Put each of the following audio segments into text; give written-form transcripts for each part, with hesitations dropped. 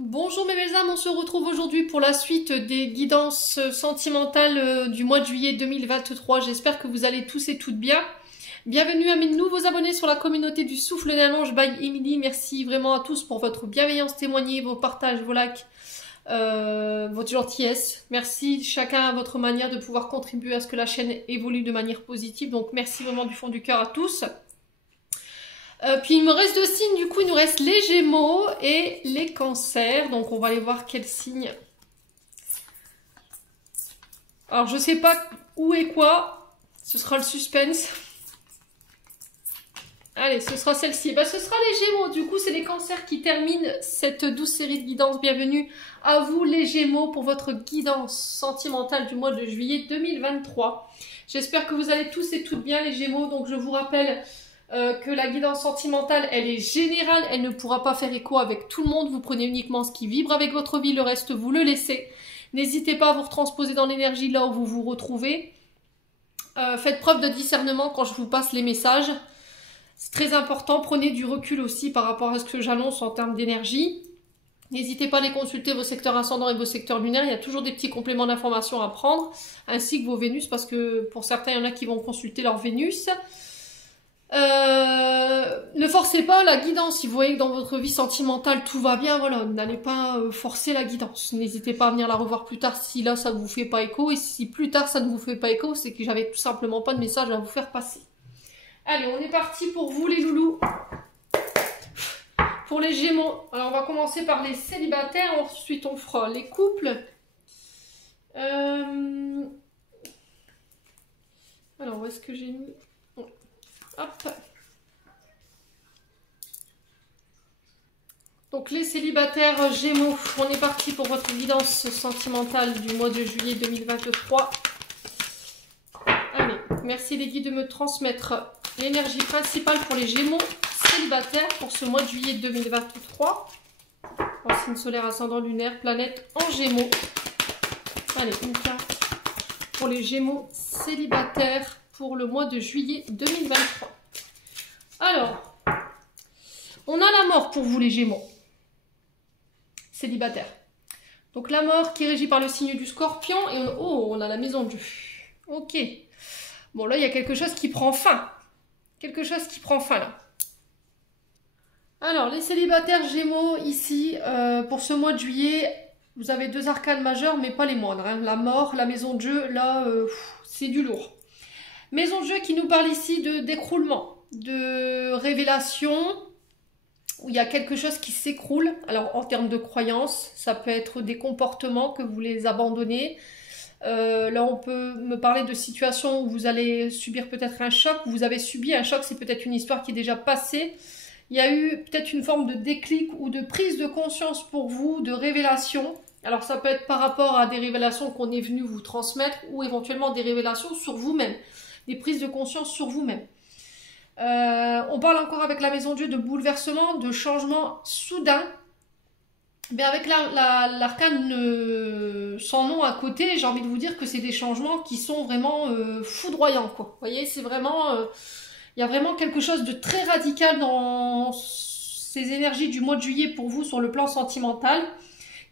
Bonjour mes belles âmes, on se retrouve aujourd'hui pour la suite des guidances sentimentales du mois de juillet 2023. J'espère que vous allez tous et toutes bien. Bienvenue à mes nouveaux abonnés sur la communauté du Souffle d'un Ange by Emily. Merci vraiment à tous pour votre bienveillance témoignée, vos partages, vos likes, votre gentillesse. Merci chacun à votre manière de pouvoir contribuer à ce que la chaîne évolue de manière positive. Donc merci vraiment du fond du cœur à tous. Puis il me reste deux signes, du coup il nous reste les Gémeaux et les Cancers. Donc on va aller voir quels signes. Alors je sais pas où et quoi, ce sera le suspense. Allez, ce sera celle-ci. Bah, ce sera les Gémeaux, du coup c'est les Cancers qui terminent cette douce série de guidances. Bienvenue à vous les Gémeaux pour votre guidance sentimentale du mois de juillet 2023. J'espère que vous allez tous et toutes bien les Gémeaux. Donc je vous rappelle que la guidance sentimentale, elle est générale, elle ne pourra pas faire écho avec tout le monde. Vous prenez uniquement ce qui vibre avec votre vie, le reste vous le laissez. N'hésitez pas à vous retransposer dans l'énergie là où vous vous retrouvez. Faites preuve de discernement quand je vous passe les messages. C'est très important, prenez du recul aussi par rapport à ce que j'annonce en termes d'énergie. N'hésitez pas à aller consulter vos secteurs ascendants et vos secteurs lunaires, il y a toujours des petits compléments d'informations à prendre, ainsi que vos Vénus, parce que pour certains, il y en a qui vont consulter leur Vénus. Ne forcez pas la guidance. Si vous voyez que dans votre vie sentimentale tout va bien, voilà, n'allez pas forcer la guidance. N'hésitez pas à venir la revoir plus tard si là ça ne vous fait pas écho. Et si plus tard ça ne vous fait pas écho, c'est que j'avais tout simplement pas de message à vous faire passer. Allez, on est parti pour vous les loulous. Pour les Gémeaux, alors on va commencer par les célibataires, ensuite on fera les couples. Alors où est-ce que j'ai mis? Hop. Donc les célibataires Gémeaux, on est parti pour votre guidance sentimentale du mois de juillet 2023. Allez, merci les guides de me transmettre l'énergie principale pour les Gémeaux célibataires pour ce mois de juillet 2023. En signe solaire, ascendant lunaire, planète en Gémeaux. Allez, une carte pour les Gémeaux célibataires pour le mois de juillet 2023. Alors, on a la mort pour vous les Gémeaux célibataires. Donc la mort qui est régie par le signe du Scorpion et on a la maison de Dieu. Ok. Bon là il y a quelque chose qui prend fin. Quelque chose qui prend fin là. Alors les célibataires Gémeaux ici pour ce mois de juillet, vous avez deux arcanes majeures mais pas les moindres. Hein. La mort, la maison de Dieu, là c'est du lourd. Maison de Dieu qui nous parle ici de d'écroulement, de révélation, où il y a quelque chose qui s'écroule. Alors en termes de croyances, ça peut être des comportements que vous les abandonnez. Là on peut me parler de situations où vous allez subir peut-être un choc, vous avez subi un choc, c'est peut-être une histoire qui est déjà passée. Il y a eu peut-être une forme de déclic ou de prise de conscience pour vous, de révélation. Alors ça peut être par rapport à des révélations qu'on est venu vous transmettre ou éventuellement des révélations sur vous-même, des prises de conscience sur vous-même. On parle encore avec la maison de Dieu de bouleversement, de changement soudain. Mais avec l'arcane sans nom à côté, j'ai envie de vous dire que c'est des changements qui sont vraiment foudroyants, quoi. Vous voyez, c'est vraiment... il y a vraiment quelque chose de très radical dans ces énergies du mois de juillet pour vous sur le plan sentimental.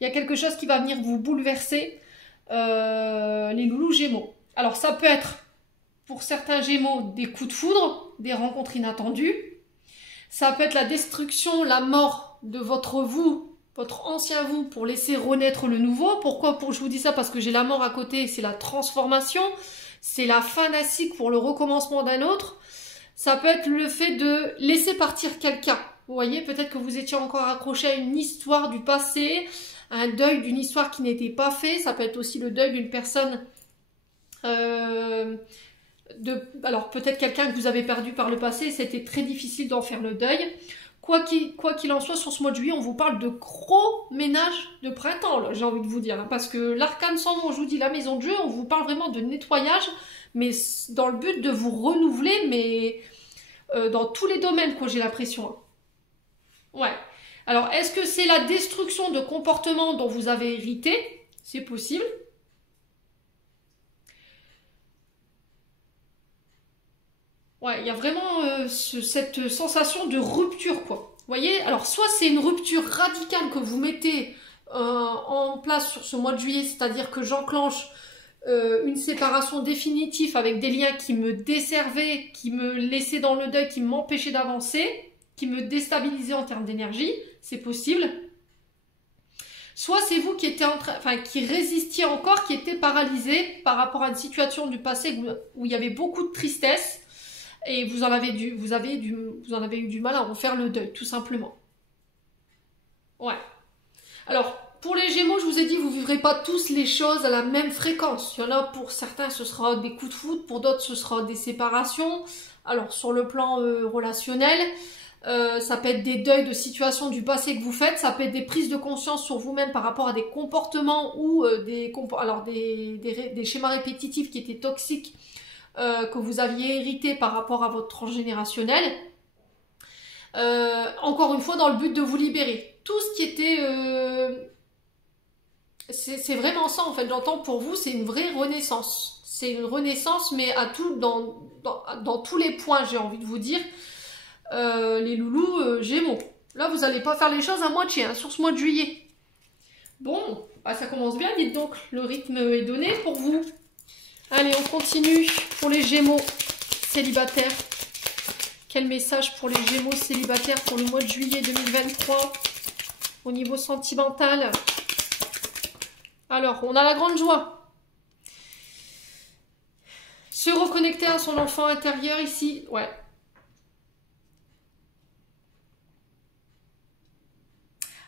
Il y a quelque chose qui va venir vous bouleverser, les loulous Gémeaux. Alors ça peut être... pour certains Gémeaux, des coups de foudre, des rencontres inattendues. Ça peut être la destruction, la mort de votre vous, votre ancien vous, pour laisser renaître le nouveau. Pourquoi je vous dis ça? Parce que j'ai la mort à côté, c'est la transformation, c'est la fin d'un cycle pour le recommencement d'un autre. Ça peut être le fait de laisser partir quelqu'un. Vous voyez, peut-être que vous étiez encore accroché à une histoire du passé, un deuil d'une histoire qui n'était pas faite. Ça peut être aussi le deuil d'une personne... alors peut-être quelqu'un que vous avez perdu par le passé, c'était très difficile d'en faire le deuil. Quoi qu'il en soit, sur ce mois de juillet, on vous parle de gros ménage de printemps, j'ai envie de vous dire. Hein, parce que l'arcane sans nom, je vous dis, la maison de Dieu, on vous parle vraiment de nettoyage, mais dans le but de vous renouveler, mais dans tous les domaines, quoi, j'ai l'impression. Hein. Ouais. Alors, est-ce que c'est la destruction de comportements dont vous avez hérité? C'est possible. Ouais, il y a vraiment cette sensation de rupture, quoi. voyez? Alors, soit c'est une rupture radicale que vous mettez en place sur ce mois de juillet, c'est-à-dire que j'enclenche une séparation définitive avec des liens qui me desservaient, qui me laissaient dans le deuil, qui m'empêchaient d'avancer, qui me déstabilisaient en termes d'énergie, c'est possible. Soit c'est vous qui étiez qui résistiez encore, qui étiez paralysé par rapport à une situation du passé où il y avait beaucoup de tristesse et vous en avez eu du mal à refaire le deuil, tout simplement. Ouais. Alors, pour les Gémeaux, je vous ai dit, vous ne vivrez pas tous les choses à la même fréquence. Il y en a pour certains, ce sera des coups de foudre, pour d'autres, ce sera des séparations. Alors, sur le plan relationnel, ça peut être des deuils de situations du passé que vous faites, ça peut être des prises de conscience sur vous-même par rapport à des comportements ou des schémas répétitifs qui étaient toxiques que vous aviez hérités par rapport à votre transgénérationnel. Encore une fois, dans le but de vous libérer. Tout ce qui était... c'est vraiment ça, en fait. J'entends pour vous, c'est une vraie renaissance. C'est une renaissance, mais dans tous les points, j'ai envie de vous dire. Les loulous Gémeaux. Là, vous n'allez pas faire les choses à moitié, hein, sur ce mois de juillet. Bon, bah, ça commence bien, dites donc. Le rythme est donné pour vous. Allez, on continue pour les Gémeaux célibataires. Quel message pour les Gémeaux célibataires pour le mois de juillet 2023 au niveau sentimental? Alors, on a la grande joie. Se reconnecter à son enfant intérieur ici, ouais.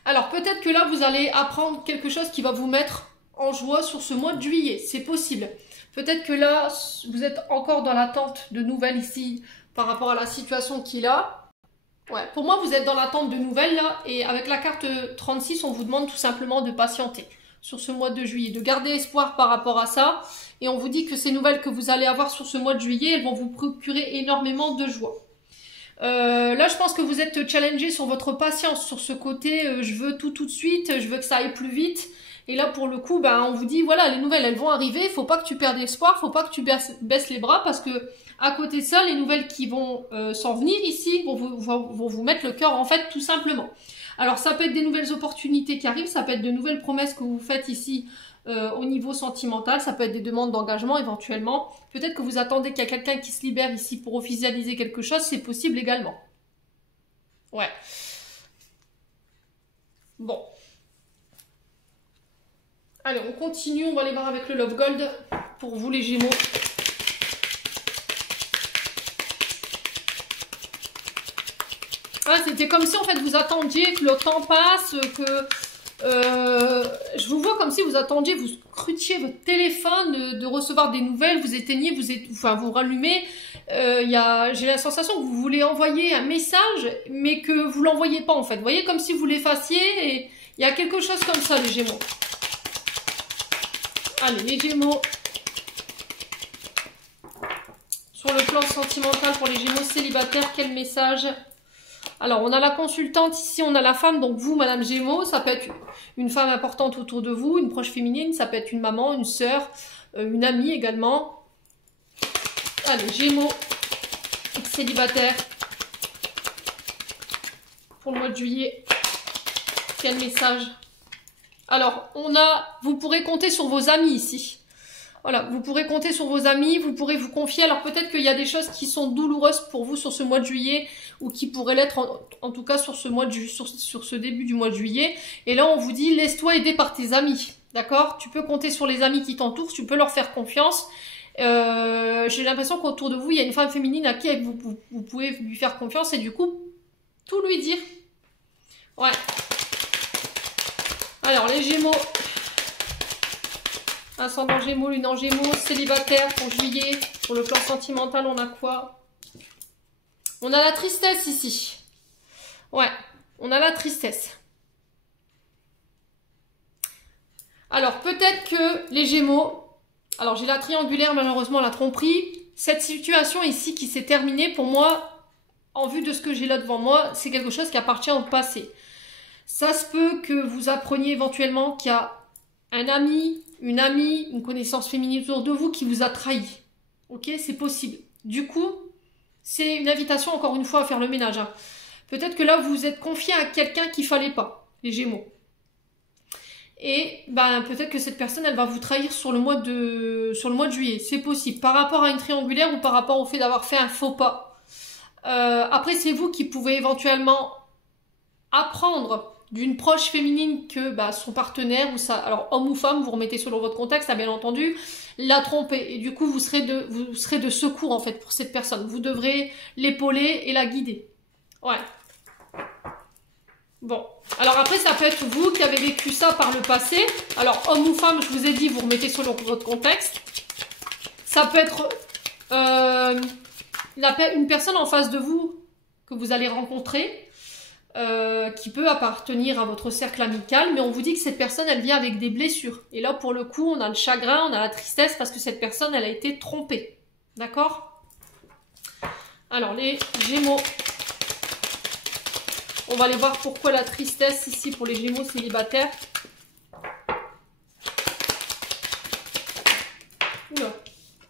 Alors, peut-être que là, vous allez apprendre quelque chose qui va vous mettre en joie sur ce mois de juillet. C'est possible. Peut-être que là, vous êtes encore dans l'attente de nouvelles ici par rapport à la situation qu'il a. Ouais, pour moi, vous êtes dans l'attente de nouvelles là. Et avec la carte 36, on vous demande tout simplement de patienter sur ce mois de juillet, de garder espoir par rapport à ça. Et on vous dit que ces nouvelles que vous allez avoir sur ce mois de juillet, elles vont vous procurer énormément de joie. Là, je pense que vous êtes challengé sur votre patience, sur ce côté je veux tout de suite, je veux que ça aille plus vite. Et là, pour le coup, ben, on vous dit, voilà, les nouvelles, elles vont arriver, il faut pas que tu perdes espoir, faut pas que tu baisses les bras, parce que à côté de ça, les nouvelles qui vont s'en venir ici vont vous mettre le cœur en fait, tout simplement. Alors, ça peut être des nouvelles opportunités qui arrivent, ça peut être de nouvelles promesses que vous faites ici au niveau sentimental, ça peut être des demandes d'engagement éventuellement. Peut-être que vous attendez qu'il y a quelqu'un qui se libère ici pour officialiser quelque chose, c'est possible également. Ouais. Bon. Allez, on continue, on va aller voir avec le Love Gold pour vous les Gémeaux. Ah, c'était comme si en fait vous attendiez que le temps passe, que... je vous vois comme si vous attendiez, vous scrutiez votre téléphone de recevoir des nouvelles, vous éteignez, vous rallumez. J'ai la sensation que vous voulez envoyer un message, mais que vous l'envoyez pas en fait. Vous voyez, comme si vous l'effaciez, et il y a quelque chose comme ça, les Gémeaux. Allez, les Gémeaux. Sur le plan sentimental pour les Gémeaux célibataires, quel message? Alors, on a la consultante, ici on a la femme, donc vous, Madame Gémeaux, ça peut être une femme importante autour de vous, une proche féminine, ça peut être une maman, une sœur, une amie également. Allez, Gémeaux, célibataire, pour le mois de juillet, quel message? Alors, vous pourrez compter sur vos amis ici. Voilà, vous pourrez compter sur vos amis, vous pourrez vous confier. Alors peut-être qu'il y a des choses qui sont douloureuses pour vous sur ce mois de juillet ou qui pourraient l'être en tout cas sur ce début du mois de juillet. Et là, on vous dit, laisse-toi aider par tes amis. D'accord? Tu peux compter sur les amis qui t'entourent, tu peux leur faire confiance. J'ai l'impression qu'autour de vous, il y a une femme féminine à qui vous pouvez lui faire confiance et du coup, tout lui dire. Ouais. Alors, les Gémeaux... Ascendant Gémeaux, lune en Gémeaux, célibataire pour juillet. Pour le plan sentimental, on a quoi? On a la tristesse ici. Ouais, on a la tristesse. Alors, peut-être que les Gémeaux... Alors, j'ai la triangulaire, malheureusement, la tromperie. Cette situation ici qui s'est terminée, pour moi, en vue de ce que j'ai là devant moi, c'est quelque chose qui appartient au passé. Ça se peut que vous appreniez éventuellement qu'il y a un ami, une amie, une connaissance féminine autour de vous qui vous a trahi. Ok, c'est possible. Du coup, c'est une invitation encore une fois à faire le ménage. Hein. Peut-être que là, vous vous êtes confié à quelqu'un qu'il fallait pas, les Gémeaux. Et ben, peut-être que cette personne, elle va vous trahir sur le mois de juillet. C'est possible. Par rapport à une triangulaire ou par rapport au fait d'avoir fait un faux pas. Après, c'est vous qui pouvez éventuellement apprendre d'une proche féminine que bah, son partenaire, ou ça, alors homme ou femme, vous remettez selon votre contexte, bien entendu, l'a trompé. Et du coup, vous serez de secours en fait pour cette personne. Vous devrez l'épauler et la guider. Ouais. Bon. Alors après, ça peut être vous qui avez vécu ça par le passé. Alors, homme ou femme, je vous ai dit, vous remettez selon votre contexte. Ça peut être une personne en face de vous que vous allez rencontrer, qui peut appartenir à votre cercle amical, mais on vous dit que cette personne, elle vient avec des blessures. Et là, pour le coup, on a le chagrin, on a la tristesse, parce que cette personne, elle a été trompée. D'accord? Alors, les Gémeaux... On va aller voir pourquoi la tristesse ici pour les Gémeaux célibataires. Oula.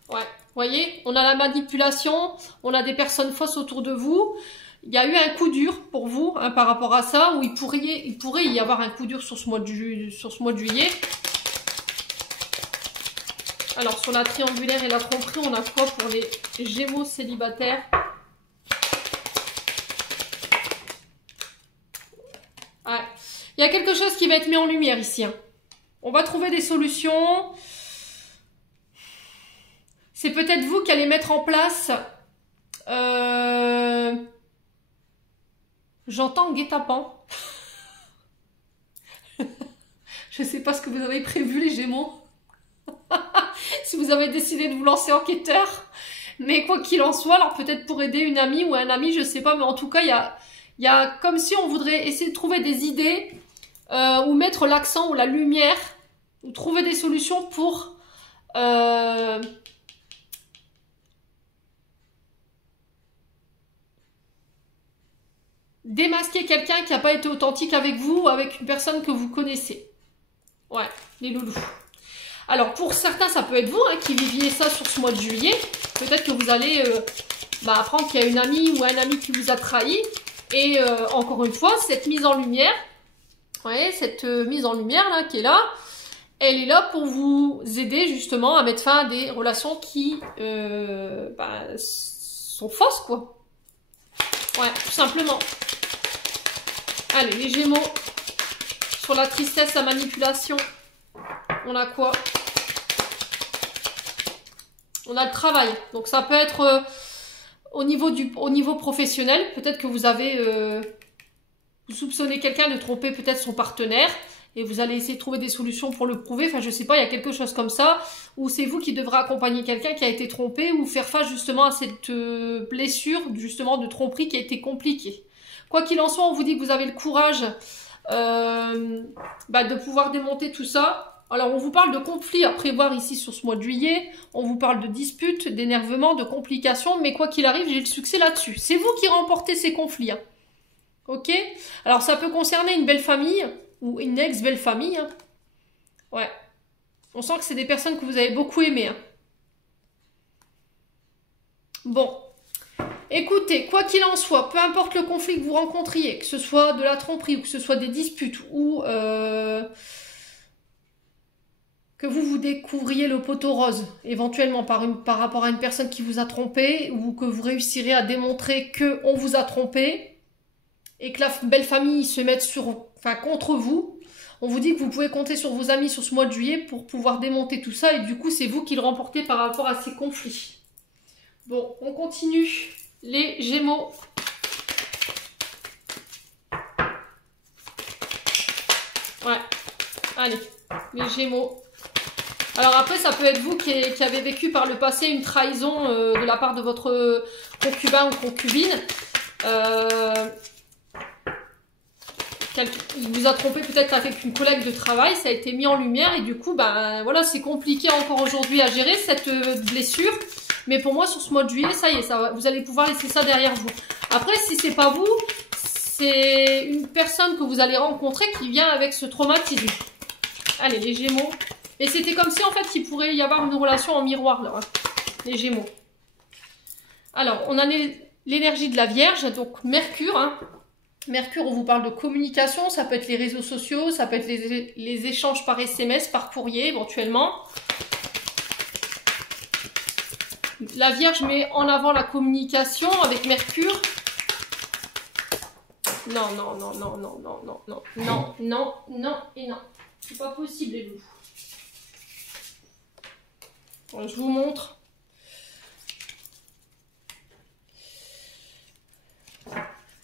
Ouais. Vous voyez, on a la manipulation, on a des personnes fausses autour de vous. Il y a eu un coup dur pour vous hein, par rapport à ça, où il pourrait y avoir un coup dur sur ce mois de juillet. Alors sur la triangulaire et la tromperie, on a quoi pour les Gémeaux célibataires? Ouais. Il y a quelque chose qui va être mis en lumière ici. Hein. On va trouver des solutions. C'est peut-être vous qui allez mettre en place... J'entends guet-apens. Je ne sais pas ce que vous avez prévu les Gémeaux. Si vous avez décidé de vous lancer enquêteur. Mais quoi qu'il en soit, alors peut-être pour aider une amie ou un ami, je ne sais pas. Mais en tout cas, il y a comme si on voudrait essayer de trouver des idées ou mettre l'accent ou la lumière ou trouver des solutions pour démasquer quelqu'un qui n'a pas été authentique avec vous ou avec une personne que vous connaissez. Ouais, les loulous. Alors, pour certains, ça peut être vous hein, qui viviez ça sur ce mois de juillet. Peut-être que vous allez apprendre qu'il y a une amie ou un ami qui vous a trahi. Et encore une fois, cette mise en lumière, ouais, cette mise en lumière là qui est là, elle est là pour vous aider justement à mettre fin à des relations qui sont fausses quoi. Ouais, tout simplement. Allez, les Gémeaux, sur la tristesse, la manipulation, on a quoi? On a le travail. Donc ça peut être au niveau professionnel, peut-être que vous avez vous soupçonnez quelqu'un de tromper peut-être son partenaire et vous allez essayer de trouver des solutions pour le prouver. Enfin, je sais pas, il y a quelque chose comme ça où c'est vous qui devrez accompagner quelqu'un qui a été trompé ou faire face justement à cette blessure justement de tromperie qui a été compliquée. Quoi qu'il en soit, on vous dit que vous avez le courage de pouvoir démonter tout ça. Alors, on vous parle de conflits à prévoir ici sur ce mois de juillet. On vous parle de disputes, d'énervement, de complications. Mais quoi qu'il arrive, j'ai le succès là-dessus. C'est vous qui remportez ces conflits. Hein. Ok? Alors, ça peut concerner une belle famille ou une ex-belle famille. Hein. Ouais. On sent que c'est des personnes que vous avez beaucoup aimées. Hein. Bon. Écoutez, quoi qu'il en soit, peu importe le conflit que vous rencontriez, que ce soit de la tromperie ou que ce soit des disputes ou que vous découvriez le poteau rose, éventuellement par rapport à une personne qui vous a trompé ou que vous réussirez à démontrer qu'on vous a trompé et que la belle famille se mette contre vous, on vous dit que vous pouvez compter sur vos amis sur ce mois de juillet pour pouvoir démonter tout ça et du coup, c'est vous qui le remportez par rapport à ces conflits. Bon, on continue. Les Gémeaux. Ouais. Allez, les Gémeaux. Alors après, ça peut être vous qui avez vécu par le passé une trahison de la part de votre concubin ou concubine. Il vous a trompé peut-être avec une collègue de travail, ça a été mis en lumière et du coup, voilà, c'est compliqué encore aujourd'hui à gérer cette blessure. Mais pour moi, sur ce mois de juillet, ça y est, vous allez pouvoir laisser ça derrière vous. Après, si c'est pas vous, c'est une personne que vous allez rencontrer qui vient avec ce traumatisme. Allez, les Gémeaux. Et c'était comme si, en fait, il pourrait y avoir une relation en miroir, là, hein, les Gémeaux. Alors, on a l'énergie de la Vierge, donc Mercure, hein. Mercure, on vous parle de communication, ça peut être les réseaux sociaux, ça peut être les échanges par SMS, par courrier éventuellement. La Vierge met en avant la communication avec Mercure. Non, non, non, non, non, non, non, non, non, non, non et non. C'est pas possible les loups. Bon, je vous montre.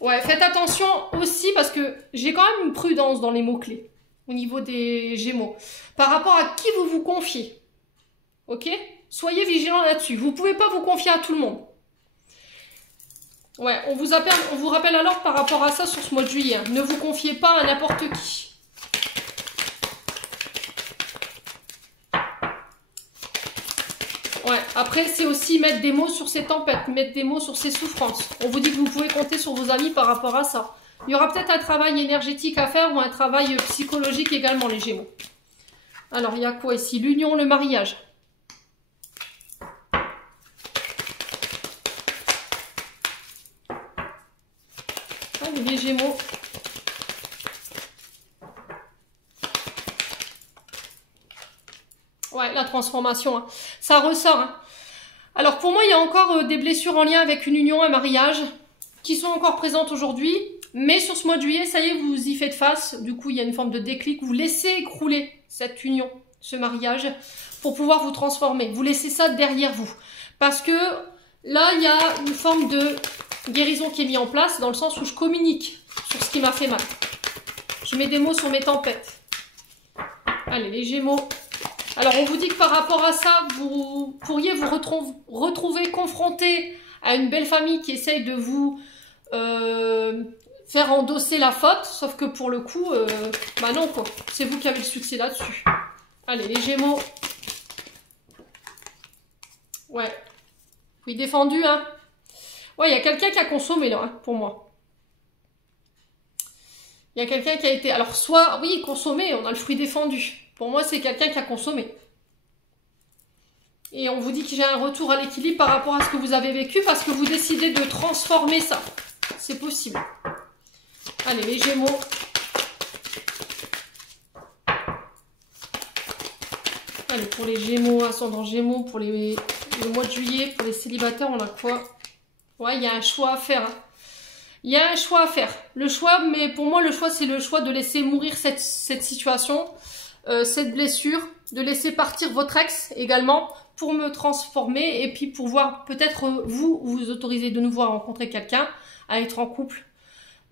Ouais, faites attention aussi parce que j'ai quand même une prudence dans les mots-clés au niveau des Gémeaux. Par rapport à qui vous vous confiez. Ok? Soyez vigilants là-dessus. Vous ne pouvez pas vous confier à tout le monde. Ouais, on vous rappelle alors par rapport à ça sur ce mois de juillet. Ne vous confiez pas à n'importe qui. Ouais, après c'est aussi mettre des mots sur ces tempêtes, mettre des mots sur ces souffrances. On vous dit que vous pouvez compter sur vos amis par rapport à ça. Il y aura peut-être un travail énergétique à faire ou un travail psychologique également, les Gémeaux. Alors, il y a quoi ici? L'union, le mariage. Allez, les Gémeaux. Ouais, la transformation, hein. Ça ressort. Hein. Alors pour moi, il y a encore des blessures en lien avec une union, un mariage, qui sont encore présentes aujourd'hui. Mais sur ce mois de juillet, ça y est, vous y faites face. Du coup, il y a une forme de déclic. Vous laissez écrouler cette union, ce mariage, pour pouvoir vous transformer. Vous laissez ça derrière vous. Parce que là, il y a une forme de guérison qui est mise en place, dans le sens où je communique sur ce qui m'a fait mal. Je mets des mots sur mes tempêtes. Allez, les Gémeaux. Alors, on vous dit que par rapport à ça, vous pourriez vous retrouver confronté à une belle famille qui essaye de vous faire endosser la faute. Sauf que pour le coup, bah non quoi. C'est vous qui avez le succès là-dessus. Allez, les Gémeaux. Ouais. Oui, défendu, hein. Ouais, il y a quelqu'un qui a consommé là, hein, pour moi. Il y a quelqu'un qui a été... Alors, soit, oui, consommé, on a le fruit défendu. Pour moi, c'est quelqu'un qui a consommé. Et on vous dit que j'ai un retour à l'équilibre par rapport à ce que vous avez vécu parce que vous décidez de transformer ça. C'est possible. Allez, les Gémeaux. Allez, pour les Gémeaux, ascendant Gémeaux, pour le mois de juillet, pour les célibataires, on a quoi? Ouais, il y a un choix à faire. Hein. Il y a un choix à faire. Le choix, mais pour moi, le choix, c'est le choix de laisser mourir cette situation. Cette blessure, de laisser partir votre ex également pour me transformer et puis pour voir peut-être vous autoriser de nouveau à rencontrer quelqu'un, à être en couple,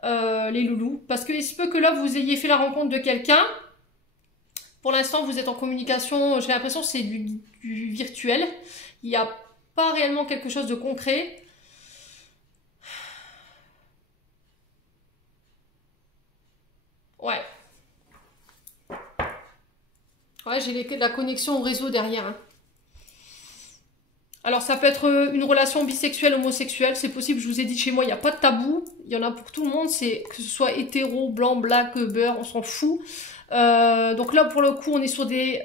les loulous. Parce qu'il se peut que là, vous ayez fait la rencontre de quelqu'un. Pour l'instant, vous êtes en communication, j'ai l'impression que c'est du virtuel. Il n'y a pas réellement quelque chose de concret. Ouais. Ouais, j'ai la connexion au réseau derrière. Hein. Alors, ça peut être une relation bisexuelle, homosexuelle, c'est possible. Je vous ai dit, chez moi, il n'y a pas de tabou. Il y en a pour tout le monde, c'est que ce soit hétéro, blanc, black, beurre, on s'en fout. Donc là, pour le coup, on est sur des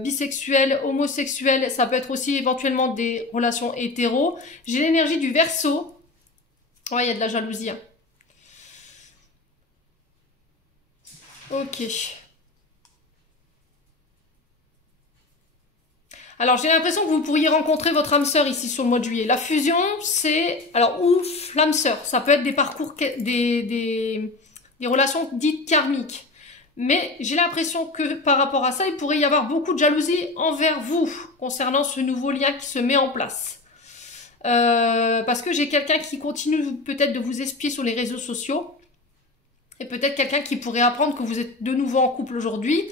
bisexuels, homosexuels. Ça peut être aussi éventuellement des relations hétéro. J'ai l'énergie du Verseau. Ouais, il y a de la jalousie. Hein. Ok. Alors, j'ai l'impression que vous pourriez rencontrer votre âme sœur ici sur le mois de juillet. La fusion, c'est... Alors, ouf, l'âme sœur. Ça peut être des parcours, des relations dites karmiques. Mais j'ai l'impression que par rapport à ça, il pourrait y avoir beaucoup de jalousie envers vous concernant ce nouveau lien qui se met en place. Parce que j'ai quelqu'un qui continue peut-être de vous espier sur les réseaux sociaux. Et peut-être quelqu'un qui pourrait apprendre que vous êtes de nouveau en couple aujourd'hui.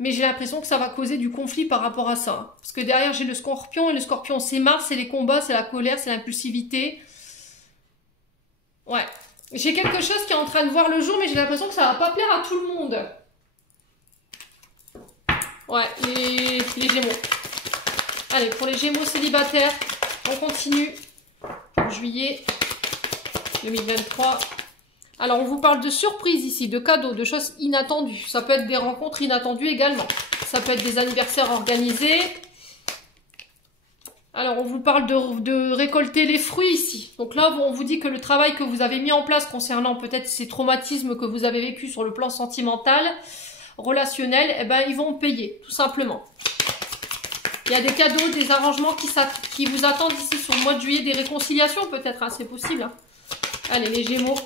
Mais j'ai l'impression que ça va causer du conflit par rapport à ça. Parce que derrière, j'ai le Scorpion. Et le Scorpion, c'est Mars, c'est les combats, c'est la colère, c'est l'impulsivité. Ouais. J'ai quelque chose qui est en train de voir le jour, mais j'ai l'impression que ça va pas plaire à tout le monde. Ouais, les Gémeaux. Allez, pour les Gémeaux célibataires, on continue. Juillet 2023. Alors, on vous parle de surprises ici, de cadeaux, de choses inattendues. Ça peut être des rencontres inattendues également. Ça peut être des anniversaires organisés. Alors, on vous parle de récolter les fruits ici. Donc là, on vous dit que le travail que vous avez mis en place concernant peut-être ces traumatismes que vous avez vécus sur le plan sentimental, relationnel, eh ben, ils vont payer, tout simplement. Il y a des cadeaux, des arrangements qui vous attendent ici sur le mois de juillet, des réconciliations peut-être, hein, c'est possible. Hein. Allez, les Gémeaux.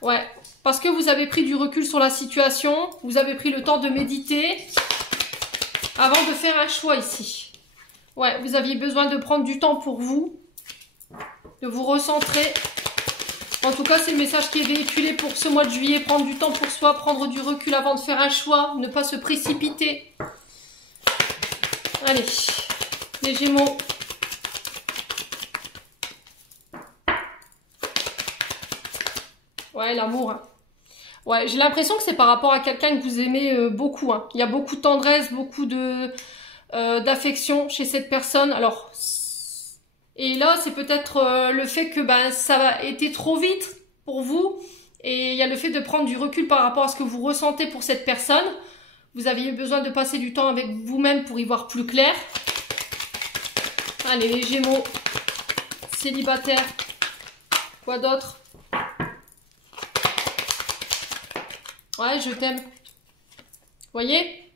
Ouais, parce que vous avez pris du recul sur la situation, vous avez pris le temps de méditer avant de faire un choix ici. Ouais, vous aviez besoin de prendre du temps pour vous, de vous recentrer. En tout cas, c'est le message qui est véhiculé pour ce mois de juillet. Prendre du temps pour soi, prendre du recul avant de faire un choix, ne pas se précipiter. Allez, les Gémeaux. Ouais, l'amour. Hein. Ouais, j'ai l'impression que c'est par rapport à quelqu'un que vous aimez beaucoup. Hein. Il y a beaucoup de tendresse, beaucoup d'affection chez cette personne. Alors, et là, c'est peut-être le fait que ça a été trop vite pour vous. Et il y a le fait de prendre du recul par rapport à ce que vous ressentez pour cette personne. Vous aviez besoin de passer du temps avec vous-même pour y voir plus clair. Allez, les Gémeaux, célibataires. Quoi d'autre? Ouais, je t'aime. Vous voyez?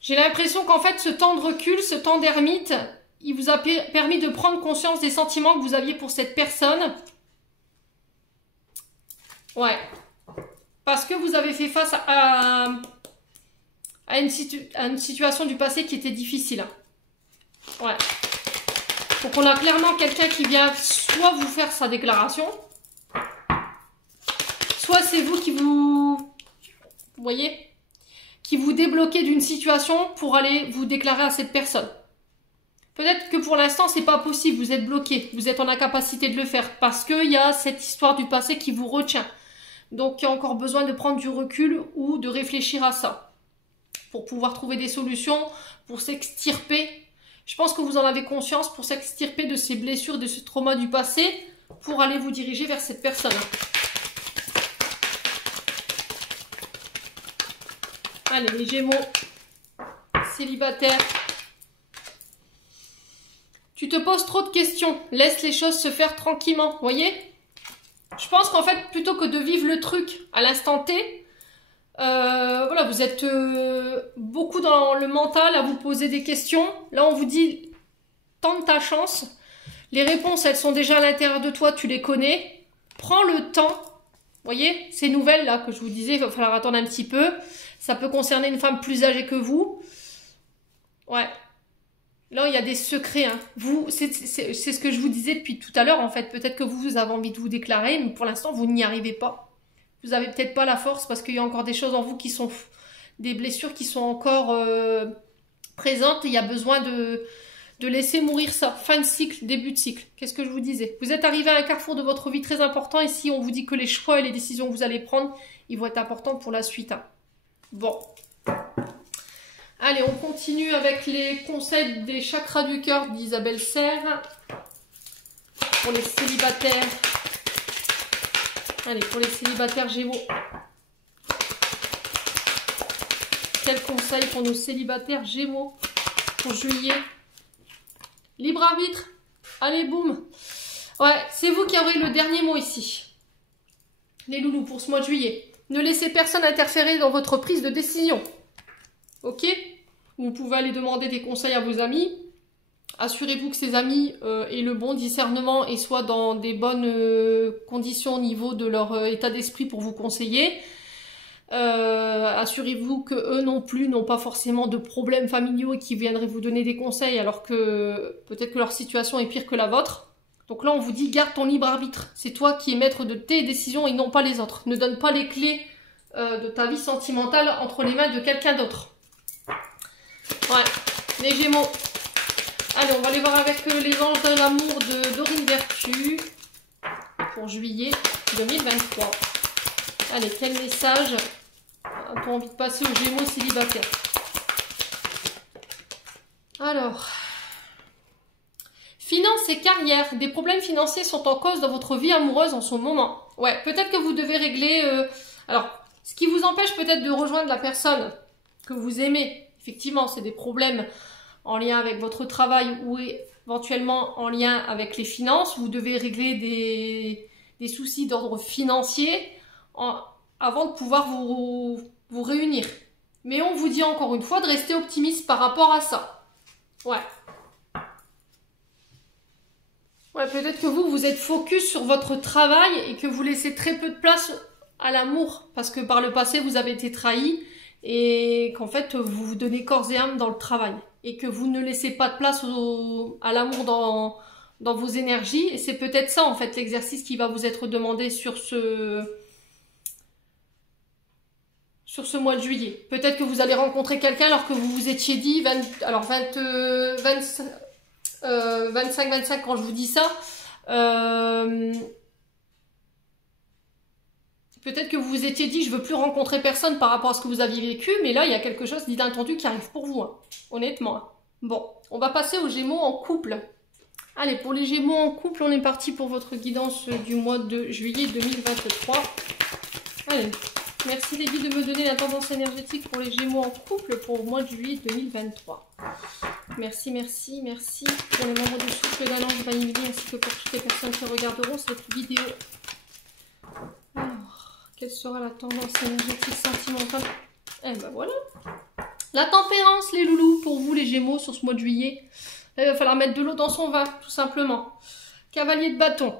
J'ai l'impression qu'en fait, ce temps de recul, ce temps d'ermite, il vous a permis de prendre conscience des sentiments que vous aviez pour cette personne. Ouais. Parce que vous avez fait face à une situation du passé qui était difficile. Ouais. Donc on a clairement quelqu'un qui vient soit vous faire sa déclaration, soit c'est vous qui vous voyez, qui vous débloquez d'une situation pour aller vous déclarer à cette personne. Peut-être que pour l'instant, c'est pas possible, vous êtes bloqué, vous êtes en incapacité de le faire parce qu'il y a cette histoire du passé qui vous retient. Donc, il y a encore besoin de prendre du recul ou de réfléchir à ça pour pouvoir trouver des solutions, pour s'extirper. Je pense que vous en avez conscience pour s'extirper de ces blessures, de ce trauma du passé pour aller vous diriger vers cette personne. Allez, les Gémeaux, célibataires. Tu te poses trop de questions. Laisse les choses se faire tranquillement, vous voyez? Je pense qu'en fait, plutôt que de vivre le truc à l'instant T, voilà, vous êtes beaucoup dans le mental à vous poser des questions. Là, on vous dit, tente ta chance. Les réponses, elles sont déjà à l'intérieur de toi, tu les connais. Prends le temps. Vous voyez, ces nouvelles là que je vous disais, il va falloir attendre un petit peu. Ça peut concerner une femme plus âgée que vous. Ouais. Là, il y a des secrets. Hein. Vous, c'est ce que je vous disais depuis tout à l'heure, en fait. Peut-être que vous avez envie de vous déclarer, mais pour l'instant, vous n'y arrivez pas. Vous n'avez peut-être pas la force parce qu'il y a encore des choses en vous qui sont... des blessures qui sont encore présentes. Et il y a besoin de laisser mourir ça. Fin de cycle, début de cycle. Qu'est-ce que je vous disais? Vous êtes arrivé à un carrefour de votre vie très important. Ici, on vous dit que les choix et les décisions que vous allez prendre, ils vont être importants pour la suite. Hein. Bon. Allez, on continue avec les conseils des chakras du cœur d'Isabelle Serre. Pour les célibataires. Allez, pour les célibataires Gémeaux. Quel conseil pour nos célibataires Gémeaux pour juillet? Libre arbitre. Allez, boum. Ouais, c'est vous qui aurez le dernier mot ici. Les loulous, pour ce mois de juillet. Ne laissez personne interférer dans votre prise de décision. Ok? Vous pouvez aller demander des conseils à vos amis. Assurez-vous que ces amis aient le bon discernement et soient dans des bonnes conditions au niveau de leur état d'esprit pour vous conseiller. Assurez-vous que eux non plus n'ont pas forcément de problèmes familiaux et qui viendraient vous donner des conseils alors que peut-être que leur situation est pire que la vôtre. Donc là, on vous dit, garde ton libre arbitre. C'est toi qui es maître de tes décisions et non pas les autres. Ne donne pas les clés de ta vie sentimentale entre les mains de quelqu'un d'autre. Ouais, les Gémeaux. Allez, on va aller voir avec les anges de l'amour de Dorine Vertu pour juillet 2023. Allez, quel message as-tu envie de passer aux Gémeaux célibataires? Alors, finances et carrière. Des problèmes financiers sont en cause dans votre vie amoureuse en ce moment. Ouais, peut-être que vous devez régler... Alors, ce qui vous empêche peut-être de rejoindre la personne que vous aimez, effectivement, c'est des problèmes en lien avec votre travail ou éventuellement en lien avec les finances. Vous devez régler des soucis d'ordre financier avant de pouvoir vous réunir. Mais on vous dit encore une fois de rester optimiste par rapport à ça. Ouais. Ouais, peut-être que vous êtes focus sur votre travail et que vous laissez très peu de place à l'amour. Parce que par le passé, vous avez été trahi et qu'en fait, vous vous donnez corps et âme dans le travail. Et que vous ne laissez pas de place à l'amour dans vos énergies. Et c'est peut-être ça, en fait, l'exercice qui va vous être demandé sur ce mois de juillet. Peut-être que vous allez rencontrer quelqu'un alors que vous vous étiez dit, 25 quand je vous dis ça, peut-être que vous vous étiez dit, je veux plus rencontrer personne par rapport à ce que vous aviez vécu, mais là, il y a quelque chose d'inattendu qui arrive pour vous, hein, honnêtement. Hein. Bon, on va passer aux Gémeaux en couple. Allez, pour les Gémeaux en couple, on est parti pour votre guidance du mois de juillet 2023. Allez. Merci les guides de me donner la tendance énergétique pour les Gémeaux en couple pour le mois de juillet 2023. Merci, merci, merci pour les membres du souffle d'Alliance Vanille ainsi que pour toutes les personnes qui regarderont cette vidéo. Alors, quelle sera la tendance énergétique sentimentale? Eh ben voilà. La tempérance, les loulous, pour vous les Gémeaux sur ce mois de juillet. Là, il va falloir mettre de l'eau dans son vin, tout simplement. Cavalier de bâton.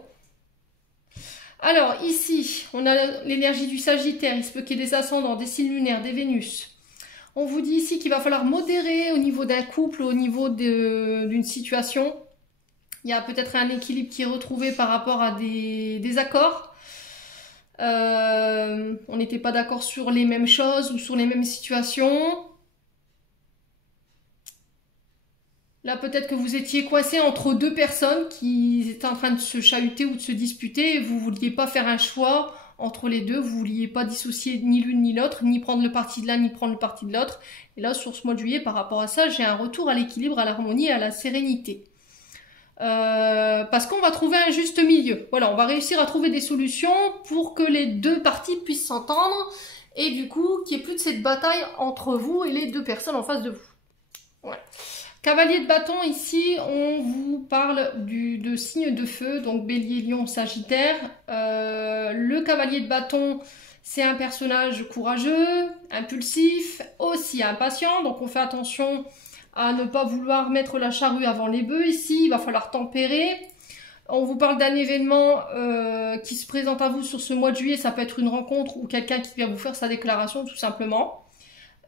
Alors, ici, on a l'énergie du Sagittaire. Il se peut qu'il y ait des ascendants, des signes lunaires, des Vénus. On vous dit ici qu'il va falloir modérer au niveau d'un couple, au niveau d'une situation. Il y a peut-être un équilibre qui est retrouvé par rapport à des accords. On n'était pas d'accord sur les mêmes choses ou sur les mêmes situations. Là, peut-être que vous étiez coincé entre deux personnes qui étaient en train de se chahuter ou de se disputer et vous ne vouliez pas faire un choix entre les deux. Vous ne vouliez pas dissocier ni l'une ni l'autre, ni prendre le parti de l'un, ni prendre le parti de l'autre. Et là, sur ce mois de juillet, par rapport à ça, j'ai un retour à l'équilibre, à l'harmonie et à la sérénité. Parce qu'on va trouver un juste milieu. Voilà, on va réussir à trouver des solutions pour que les deux parties puissent s'entendre et du coup, qu'il n'y ait plus de cette bataille entre vous et les deux personnes en face de vous. Ouais. Cavalier de bâton, ici, on vous parle de signes de feu, donc Bélier, Lion, Sagittaire. Le cavalier de bâton, c'est un personnage courageux, impulsif, aussi impatient, donc on fait attention à ne pas vouloir mettre la charrue avant les bœufs ici, il va falloir tempérer. On vous parle d'un événement qui se présente à vous sur ce mois de juillet, ça peut être une rencontre ou quelqu'un qui vient vous faire sa déclaration tout simplement.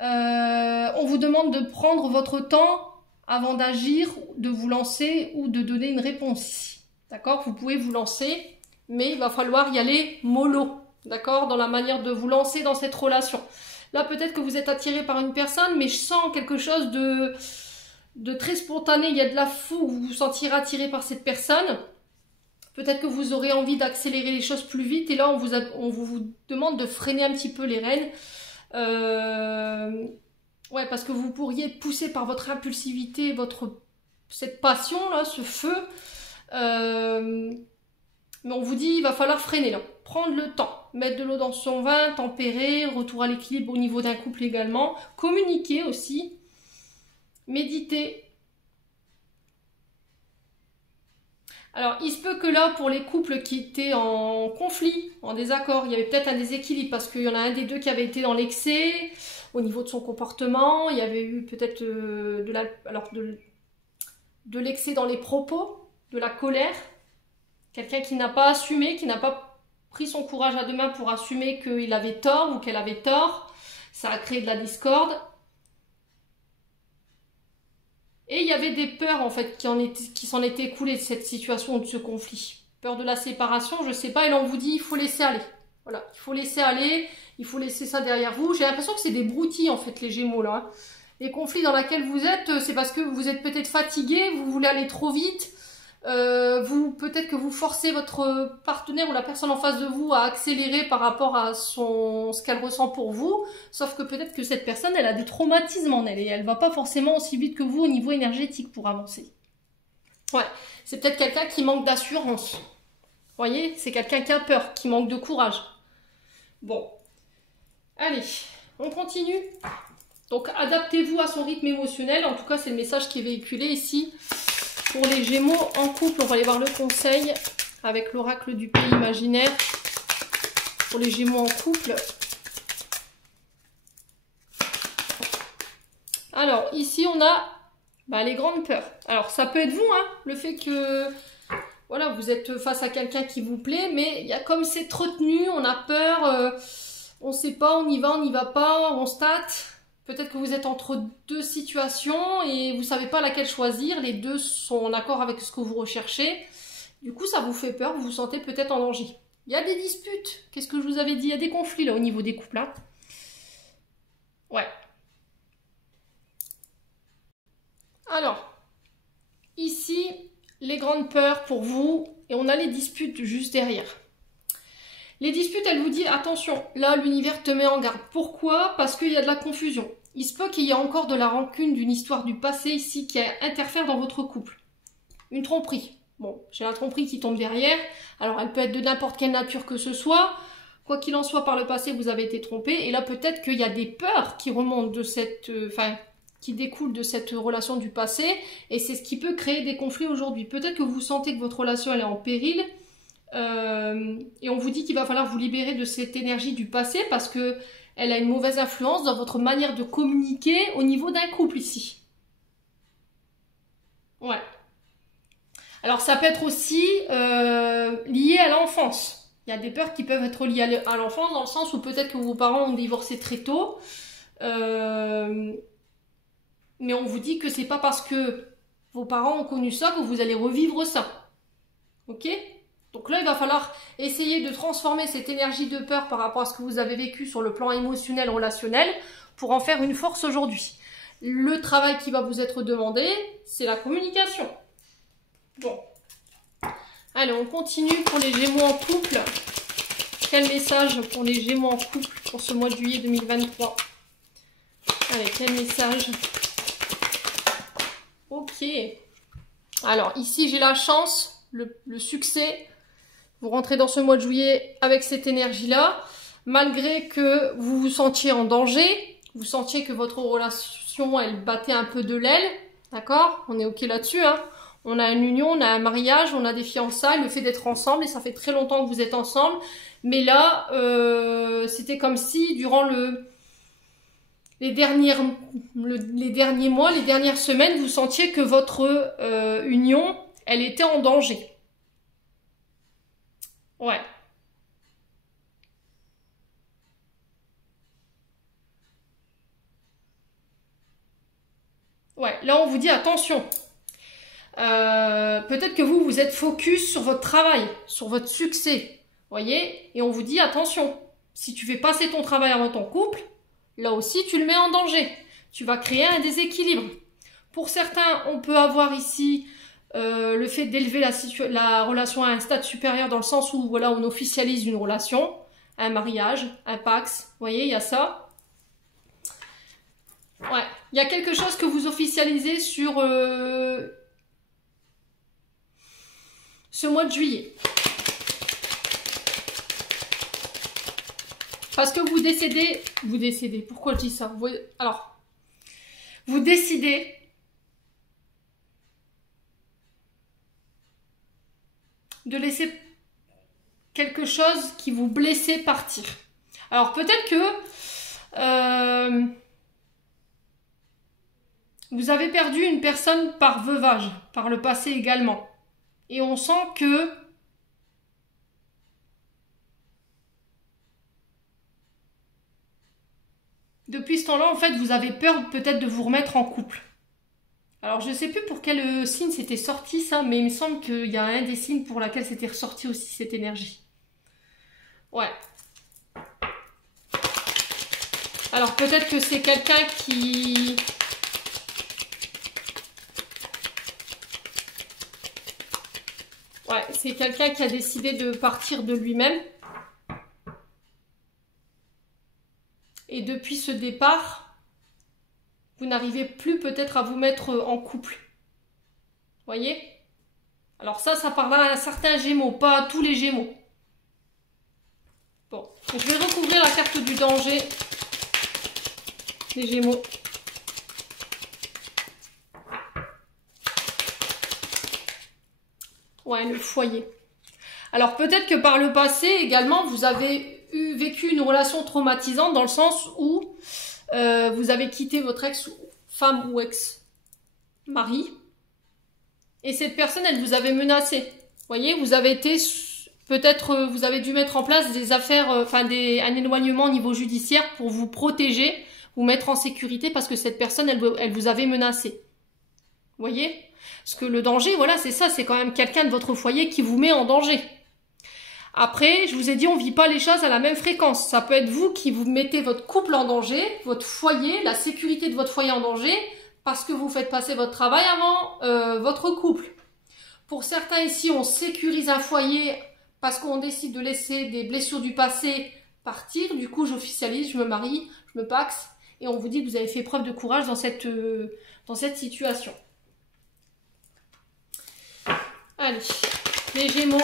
On vous demande de prendre votre temps avant d'agir, de vous lancer ou de donner une réponse ici. D'accord? Vous pouvez vous lancer, mais il va falloir y aller mollo. D'accord? Dans la manière de vous lancer dans cette relation. Là, peut-être que vous êtes attiré par une personne, mais je sens quelque chose de très spontané. Il y a de la fougue, vous vous sentirez attiré par cette personne. Peut-être que vous aurez envie d'accélérer les choses plus vite. Et là, on vous demande de freiner un petit peu les rênes. Ouais, parce que vous pourriez être poussé par votre impulsivité, cette passion là, ce feu. Mais on vous dit, il va falloir freiner là. Prendre le temps, mettre de l'eau dans son vin, tempérer, retour à l'équilibre au niveau d'un couple également. Communiquer aussi. Méditer. Alors, il se peut que là, pour les couples qui étaient en conflit, en désaccord, il y avait peut-être un déséquilibre parce qu'il y en a un des deux qui avait été dans l'excès au niveau de son comportement. Il y avait eu peut-être de l'excès dans les propos, de la colère. Quelqu'un qui n'a pas assumé, qui n'a pas pris son courage à deux mains pour assumer qu'il avait tort ou qu'elle avait tort. Ça a créé de la discorde. Et il y avait des peurs en fait qui s'en étaient écoulées de cette situation, de ce conflit. Peur de la séparation, je sais pas, et là on vous dit il faut laisser aller. Voilà, il faut laisser aller, il faut laisser ça derrière vous. J'ai l'impression que c'est des broutilles en fait les Gémeaux là. Hein. Les conflits dans lesquels vous êtes, c'est parce que vous êtes peut-être fatigué, vous voulez aller trop vite. Peut-être que vous forcez votre partenaire ou la personne en face de vous à accélérer par rapport à ce qu'elle ressent pour vous, sauf que peut-être que cette personne elle a des traumatismes en elle et elle va pas forcément aussi vite que vous au niveau énergétique pour avancer. Ouais, c'est peut-être quelqu'un qui manque d'assurance. Vous voyez, c'est quelqu'un qui a peur, qui manque de courage. Bon, allez, on continue. Donc adaptez-vous à son rythme émotionnel, en tout cas c'est le message qui est véhiculé ici. Pour les Gémeaux en couple, on va aller voir le conseil avec l'oracle du pays imaginaire. Pour les Gémeaux en couple. Alors, ici, on a les grandes peurs. Alors, ça peut être vous, hein, le fait que voilà, vous êtes face à quelqu'un qui vous plaît, mais il y a comme c'est retenu, on a peur, on ne sait pas, on y va pas, on se tâte. Peut-être que vous êtes entre deux situations et vous ne savez pas laquelle choisir. Les deux sont en accord avec ce que vous recherchez. Du coup, ça vous fait peur, vous vous sentez peut-être en danger. Il y a des disputes. Qu'est-ce que je vous avais dit? Il y a des conflits là au niveau des couples. Hein. Ouais. Alors, ici, les grandes peurs pour vous. Et on a les disputes juste derrière. Les disputes, elle vous dit, attention, là, l'univers te met en garde. Pourquoi? Parce qu'il y a de la confusion. Il se peut qu'il y ait encore de la rancune d'une histoire du passé ici qui interfère dans votre couple. Une tromperie. Bon, j'ai la tromperie qui tombe derrière. Alors, elle peut être de n'importe quelle nature que ce soit. Quoi qu'il en soit, par le passé, vous avez été trompé. Et là, peut-être qu'il y a des peurs qui remontent de cette... qui découlent de cette relation du passé. Et c'est ce qui peut créer des conflits aujourd'hui. Peut-être que vous sentez que votre relation, elle est en péril. Et on vous dit qu'il va falloir vous libérer de cette énergie du passé parce que elle a une mauvaise influence dans votre manière de communiquer au niveau d'un couple ici. Ouais. Alors ça peut être aussi lié à l'enfance. Il y a des peurs qui peuvent être liées à l'enfance dans le sens où peut-être que vos parents ont divorcé très tôt. Mais on vous dit que c'est pas parce que vos parents ont connu ça que vous allez revivre ça. Ok ? Donc là, il va falloir essayer de transformer cette énergie de peur par rapport à ce que vous avez vécu sur le plan émotionnel, relationnel, pour en faire une force aujourd'hui. Le travail qui va vous être demandé, c'est la communication. Bon. Allez, on continue pour les Gémeaux en couple. Quel message pour les Gémeaux en couple pour ce mois de juillet 2023? Allez, quel message? Ok. Alors, ici, j'ai la chance, le succès. Vous rentrez dans ce mois de juillet avec cette énergie-là, malgré que vous vous sentiez en danger, vous sentiez que votre relation, elle battait un peu de l'aile, d'accord? On est ok là-dessus, hein? On a une union, on a un mariage, on a des fiançailles, le fait d'être ensemble, et ça fait très longtemps que vous êtes ensemble, mais là, c'était comme si, durant les derniers mois, les dernières semaines, vous sentiez que votre union, elle était en danger. Ouais. Ouais, là on vous dit attention. Peut-être que vous êtes focus sur votre travail, sur votre succès. Voyez? Et on vous dit attention. Si tu fais passer ton travail avant ton couple, là aussi tu le mets en danger. Tu vas créer un déséquilibre. Pour certains, on peut avoir ici le fait d'élever la relation à un stade supérieur dans le sens où voilà, on officialise une relation, un mariage, un pax, vous voyez, il y a ça. Ouais, il y a quelque chose que vous officialisez sur ce mois de juillet. Parce que vous décidez, pourquoi je dis ça? Alors, vous décidez de laisser quelque chose qui vous blessait partir. Alors peut-être que vous avez perdu une personne par veuvage, par le passé également. Et on sent que depuis ce temps-là, en fait, vous avez peur peut-être de vous remettre en couple. Alors, je ne sais plus pour quel signe c'était sorti ça, mais il me semble qu'il y a un des signes pour lequel c'était ressorti aussi cette énergie. Ouais. Alors, peut-être que c'est quelqu'un qui... Ouais, c'est quelqu'un qui a décidé de partir de lui-même. Et depuis ce départ... vous n'arrivez plus peut-être à vous mettre en couple. Voyez? Alors ça parle à certains Gémeaux, pas à tous les Gémeaux. Bon, donc je vais recouvrir la carte du danger des Gémeaux. Ouais, le foyer. Alors peut-être que par le passé également, vous avez vécu une relation traumatisante dans le sens où vous avez quitté votre ex-femme ou ex-mari. Et cette personne, elle vous avait menacé. Vous voyez, vous avez été... Peut-être vous avez dû mettre en place des affaires, un éloignement au niveau judiciaire pour vous protéger, vous mettre en sécurité parce que cette personne, elle vous avait menacé. Vous voyez? Parce que le danger, voilà, c'est ça, c'est quand même quelqu'un de votre foyer qui vous met en danger. Après, je vous ai dit, on ne vit pas les choses à la même fréquence. Ça peut être vous qui vous mettez votre couple en danger, votre foyer, la sécurité de votre foyer en danger, parce que vous faites passer votre travail avant votre couple. Pour certains ici, on sécurise un foyer parce qu'on décide de laisser des blessures du passé partir. Du coup, j'officialise, je me marie, je me paxe, et on vous dit que vous avez fait preuve de courage dans cette situation. Allez, les Gémeaux,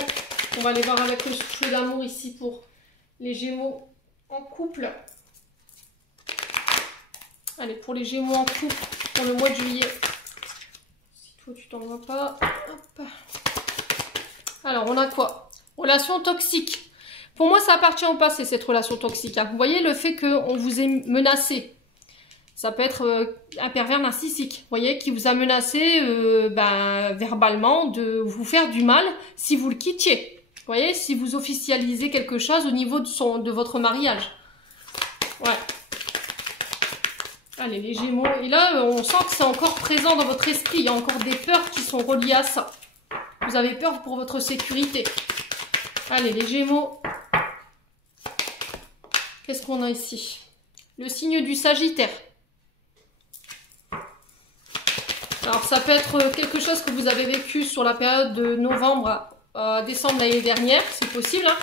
on va aller voir avec le souffle d'amour ici pour les Gémeaux en couple. Allez, pour les Gémeaux en couple, pour le mois de juillet. Si toi tu t'en vas pas. Hop. Alors, on a quoi? Relation toxique. Pour moi, ça appartient au passé, cette relation toxique. Hein. Vous voyez le fait qu'on vous ait menacé. Ça peut être un pervers narcissique, vous voyez, qui vous a menacé verbalement de vous faire du mal si vous le quittiez. Vous voyez, si vous officialisez quelque chose au niveau de votre mariage. Ouais. Allez, les Gémeaux. Et là, on sent que c'est encore présent dans votre esprit. Il y a encore des peurs qui sont reliées à ça. Vous avez peur pour votre sécurité. Allez, les Gémeaux. Qu'est-ce qu'on a ici? Le signe du Sagittaire. Alors, ça peut être quelque chose que vous avez vécu sur la période de novembre à décembre l'année dernière. C'est possible, hein.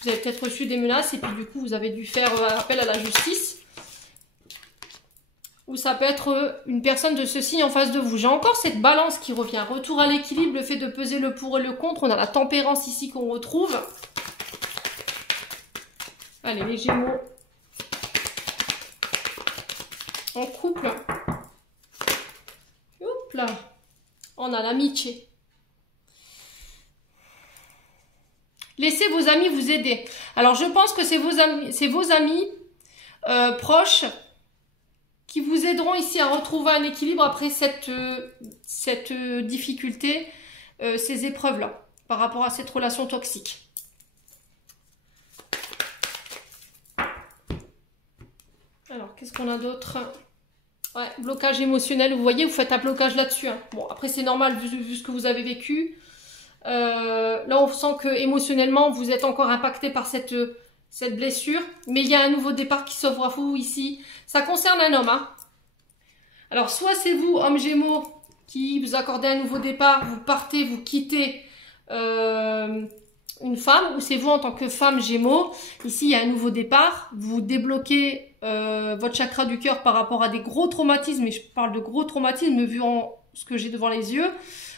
Vous avez peut-être reçu des menaces et puis du coup, vous avez dû faire appel à la justice. Ou ça peut être une personne de ce signe en face de vous. J'ai encore cette balance qui revient. Retour à l'équilibre, le fait de peser le pour et le contre. On a la tempérance ici qu'on retrouve. Allez, les Gémeaux. En couple. Hop là. On a l'amitié. Laissez vos amis vous aider. Alors, je pense que c'est vos amis proches qui vous aideront ici à retrouver un équilibre après cette difficulté, ces épreuves-là, par rapport à cette relation toxique. Alors, qu'est-ce qu'on a d'autre? Ouais, blocage émotionnel, vous voyez, vous faites un blocage là-dessus. Hein. Bon, après, c'est normal vu ce que vous avez vécu. Là, on sent que émotionnellement, vous êtes encore impacté par cette blessure. Mais il y a un nouveau départ qui s'offre à vous ici. Ça concerne un homme. Hein. Alors, soit c'est vous, homme Gémeaux, qui vous accordez un nouveau départ, vous partez, vous quittez une femme, ou c'est vous en tant que femme Gémeaux. Ici, il y a un nouveau départ. Vous débloquez votre chakra du cœur par rapport à des gros traumatismes. Et je parle de gros traumatismes vu en ce que j'ai devant les yeux.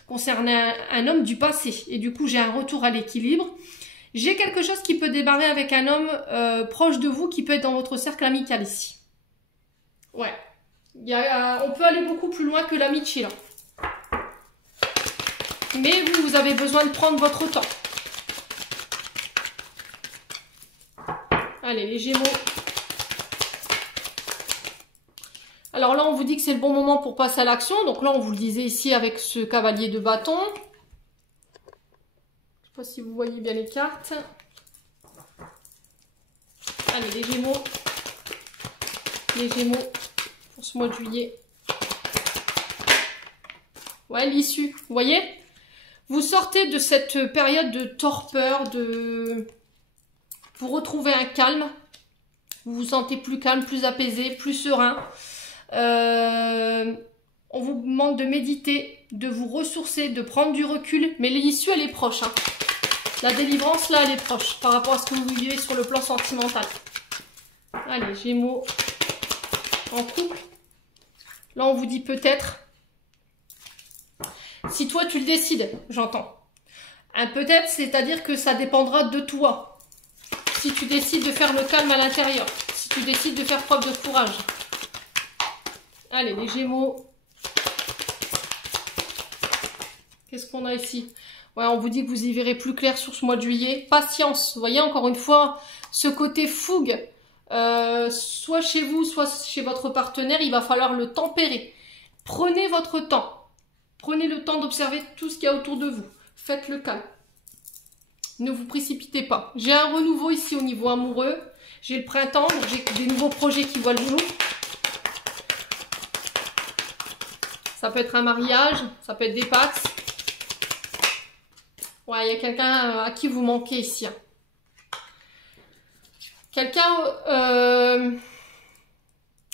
Concernant un homme du passé. Et du coup, j'ai un retour à l'équilibre. J'ai quelque chose qui peut démarrer avec un homme proche de vous, qui peut être dans votre cercle amical ici. Ouais. On peut aller beaucoup plus loin que l'amitié, là. Mais vous avez besoin de prendre votre temps. Allez, les Gémeaux. Alors là, on vous dit que c'est le bon moment pour passer à l'action. Donc là, on vous le disait ici avec ce cavalier de bâton. Je ne sais pas si vous voyez bien les cartes. Allez, les Gémeaux. Les Gémeaux pour ce mois de juillet. Ouais, l'issue. Vous voyez? Vous sortez de cette période de torpeur, vous retrouvez un calme. Vous vous sentez plus calme, plus apaisé, plus serein. On vous demande de méditer, de vous ressourcer, de prendre du recul, mais l'issue elle est proche. Hein. La délivrance là elle est proche par rapport à ce que vous vivez sur le plan sentimental. Allez, Gémeaux en couple. Là on vous dit peut-être, si toi tu le décides, j'entends. Un peut-être, c'est-à-dire que ça dépendra de toi. Si tu décides de faire le calme à l'intérieur, si tu décides de faire preuve de courage. Allez, les Gémeaux. Qu'est-ce qu'on a ici? Ouais, on vous dit que vous y verrez plus clair sur ce mois de juillet. Patience. Vous voyez, encore une fois, ce côté fougue, soit chez vous, soit chez votre partenaire, il va falloir le tempérer. Prenez votre temps. Prenez le temps d'observer tout ce qu'il y a autour de vous. Faites le calme. Ne vous précipitez pas. J'ai un renouveau ici au niveau amoureux. J'ai le printemps, donc j'ai des nouveaux projets qui voient le jour. Ça peut être un mariage, ça peut être des pax. Ouais, il y a quelqu'un à qui vous manquez ici. Hein. Quelqu'un...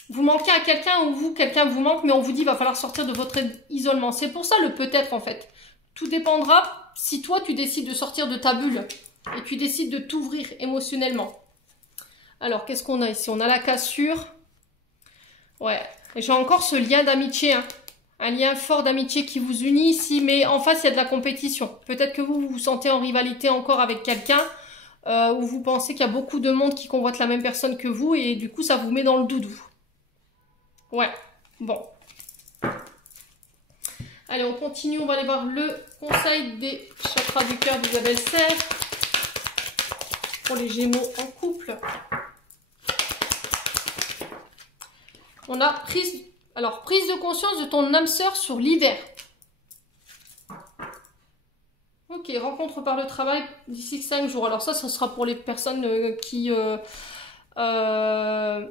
vous manquez à quelqu'un ou vous, quelqu'un vous manque, mais on vous dit qu'il va falloir sortir de votre isolement. C'est pour ça le peut-être en fait. Tout dépendra si toi tu décides de sortir de ta bulle et tu décides de t'ouvrir émotionnellement. Alors, qu'est-ce qu'on a ici? On a la cassure. Ouais, j'ai encore ce lien d'amitié. Hein. Un lien fort d'amitié qui vous unit ici, mais en face, il y a de la compétition. Peut-être que vous vous sentez en rivalité encore avec quelqu'un, ou vous pensez qu'il y a beaucoup de monde qui convoite la même personne que vous, et du coup, ça vous met dans le doudou. Ouais, bon. Allez, on continue, on va aller voir le conseil des chakras du cœur d'Isabelle Serre pour les Gémeaux en couple. On a prise de conscience de ton âme sœur sur l'hiver. Ok, rencontre par le travail d'ici 5 jours. Alors ça sera pour les personnes qui... Ah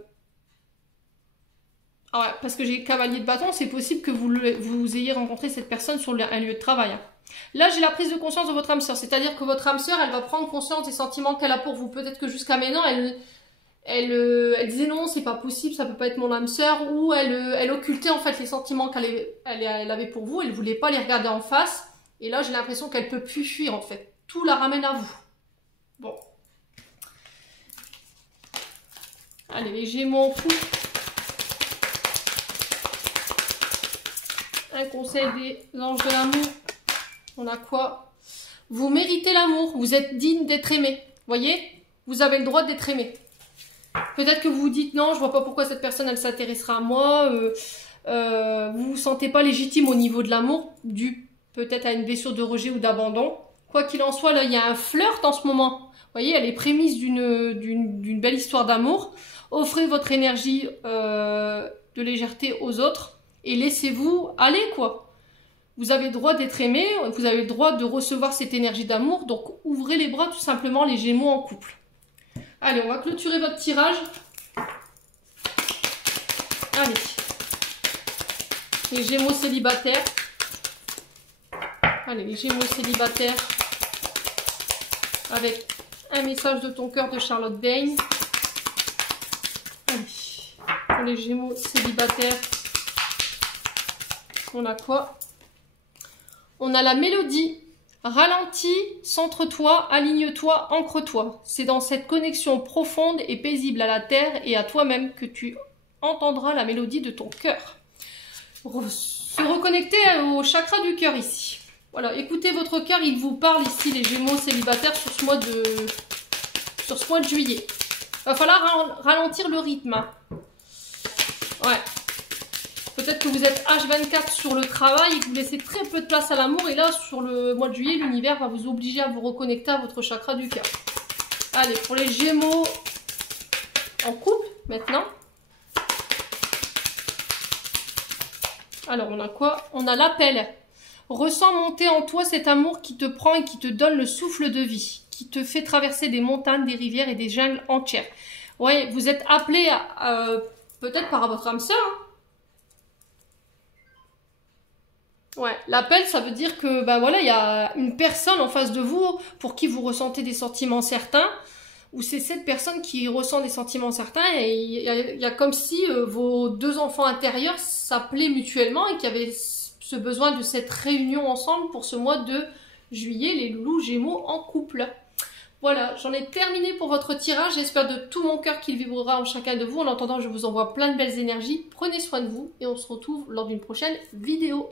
ouais, parce que j'ai cavalier de bâton, c'est possible que vous ayez rencontré cette personne sur un lieu de travail. Hein. Là, j'ai la prise de conscience de votre âme sœur. C'est-à-dire que votre âme sœur, elle va prendre conscience des sentiments qu'elle a pour vous. Peut-être que jusqu'à maintenant, elle disait non, c'est pas possible, ça peut pas être mon âme sœur, ou elle occultait en fait les sentiments qu'elle avait pour vous, elle voulait pas les regarder en face, et là j'ai l'impression qu'elle peut plus fuir en fait, tout la ramène à vous. Bon. Allez, les Gémeaux en couple. Un conseil des anges de l'amour. On a quoi? Vous méritez l'amour, vous êtes digne d'être aimé, voyez? Vous avez le droit d'être aimé. Peut-être que vous vous dites non, je vois pas pourquoi cette personne elle s'intéressera à moi. Vous vous sentez pas légitime au niveau de l'amour, dû peut-être à une blessure de rejet ou d'abandon. Quoi qu'il en soit, là il y a un flirt en ce moment. Vous voyez, il y a les prémices d'une belle histoire d'amour. Offrez votre énergie de légèreté aux autres et laissez-vous aller quoi. Vous avez le droit d'être aimé, vous avez le droit de recevoir cette énergie d'amour, donc ouvrez les bras tout simplement les Gémeaux en couple. Allez, on va clôturer votre tirage. Allez. Les Gémeaux célibataires. Allez, les Gémeaux célibataires. Avec un message de ton cœur de Charlotte Daigne. Allez. Pour les Gémeaux célibataires. On a quoi? On a la mélodie. Ralentis, centre-toi, aligne-toi, ancre-toi. C'est dans cette connexion profonde et paisible à la terre et à toi-même que tu entendras la mélodie de ton cœur. Se reconnecter au chakra du cœur ici. Voilà, écoutez votre cœur, il vous parle ici, les Gémeaux célibataires, sur ce mois de juillet. Il va falloir ralentir le rythme. Hein. Ouais. Peut-être que vous êtes H24 sur le travail et que vous laissez très peu de place à l'amour. Et là, sur le mois de juillet, l'univers va vous obliger à vous reconnecter à votre chakra du cœur. Allez, pour les Gémeaux en couple, maintenant. Alors, on a quoi? On a l'appel. Ressens monter en toi cet amour qui te prend et qui te donne le souffle de vie. Qui te fait traverser des montagnes, des rivières et des jungles entières. Ouais, vous êtes appelé peut-être par votre âme sœur, hein. Ouais, l'appel, ça veut dire que ben voilà, il y a une personne en face de vous pour qui vous ressentez des sentiments certains, ou c'est cette personne qui ressent des sentiments certains, et il y a comme si vos deux enfants intérieurs s'appelaient mutuellement et qu'il y avait ce besoin de cette réunion ensemble pour ce mois de juillet, les loulous Gémeaux en couple. Voilà, j'en ai terminé pour votre tirage. J'espère de tout mon cœur qu'il vibrera en chacun de vous. En attendant, je vous envoie plein de belles énergies. Prenez soin de vous et on se retrouve lors d'une prochaine vidéo.